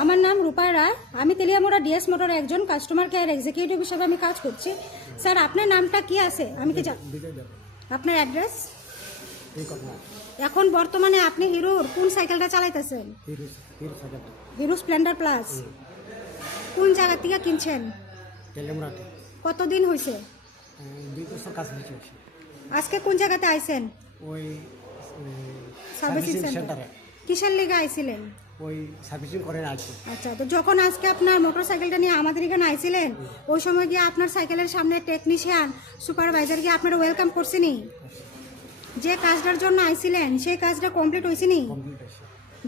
আমার নাম রূপা রায়। আমি তেলিয়ামোড়া ডিএস মোটরের একজন কাস্টমার কেয়ার এক্সিকিউটিভ হিসেবে আমি কাজ করছি। স্যার, আপনার নামটা কি আছে আমি কি আপনার অ্যাড্রেস? এখন বর্তমানে আপনি হিরোর কোন সাইকেলটা চালাইতেছেন? Hero Splendor plus. কোন জায়গা থেকে কিনছেন? কতদিন হয়েছে? 2 বছর কাজ হয়েছে। আজকে কোন জায়গাতে আইছেন? ওই সার্ভিসিং সেন্টারে। কিসের লেগে আইছিলেন? ওই সার্ভিসিং করে আসছে। আচ্ছা, তো যখন আজকে আপনার মোটরসাইকেলটা নিয়ে আমাদের এখানে আইছিলেন, ওই সময় গিয়ে আপনার সাইকেলের সামনে টেকনিশিয়ান সুপারভাইজার গিয়ে আপনারা ওয়েলকাম করছেনি? যে কাজটার জন্য আইছিলেন সেই কাজটা কমপ্লিট হয়েছেনি?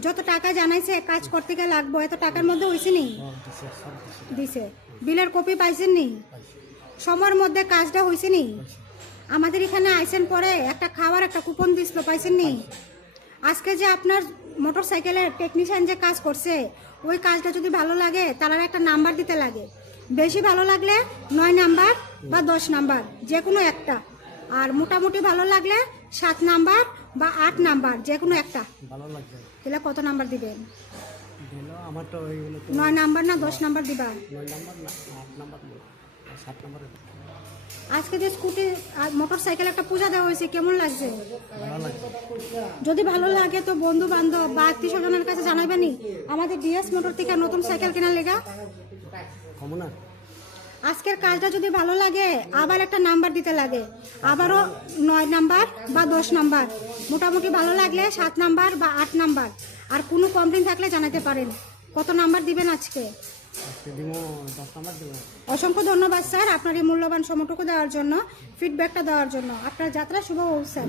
যত টাকা জানাইছে কাজ করতে গেলে লাগবো, এত টাকার মধ্যে হয়েছেনি? দিছে। বিলের কপি পাইছেন নি? সময়ের মধ্যে কাজটা হয়েছেনি? আমাদের এখানে আইসেন পরে একটা খাওয়ার একটা কুপন দিছিল, পাইছেন নি? আজকে যে আপনার মোটরসাইকেলের টেকনিশিয়ান যে কাজ করছে, ওই কাজটা যদি ভালো লাগে তারা একটা নাম্বার দিতে লাগে। বেশি ভালো লাগলে 9 নাম্বার বা 10 নাম্বার, যে কোনো একটা। আর মোটামুটি ভালো লাগলে 7 নাম্বার বা 8 নাম্বার, যে কোনো একটা। ভালো লাগছে। তাহলে কত নাম্বার দিবেন? আমার তো 9 নাম্বার না 10 নাম্বার দিবা? 9 নাম্বার না 8 নাম্বার না 7 নাম্বার। আজকে যে স্কুটি আর মোটরসাইকেল একটা পূজা দেওয়া হয়েছে, কেমন লাগছে? ভালো লাগছে। যদি ভালো লাগে তো বন্ধু বান্ধব বা আত্মীয় স্বজনের কাছে জানাবেনি আমাদের ডিএস মোটর থেকে নতুন সাইকেল কেনার লেগা। কমন না। আজকের কাজটা যদি ভালো লাগে আবার একটা নাম্বার দিতে লাগে, আবারও 9 নাম্বার বা 10 নাম্বার। মোটামুটি ভালো লাগলে 7 নাম্বার বা 8 নাম্বার। আর কোনো কমপ্লেন থাকলে জানাতে পারেন। কত নাম্বার দিবেন আজকে? 10 নাম্বার দেব। অসংখ্য ধন্যবাদ স্যার, আপনার এই মূল্যবান সময়টুকু দেওয়ার জন্য, ফিডব্যাকটা দেওয়ার জন্য। আপনার যাত্রা শুভ হোক স্যার।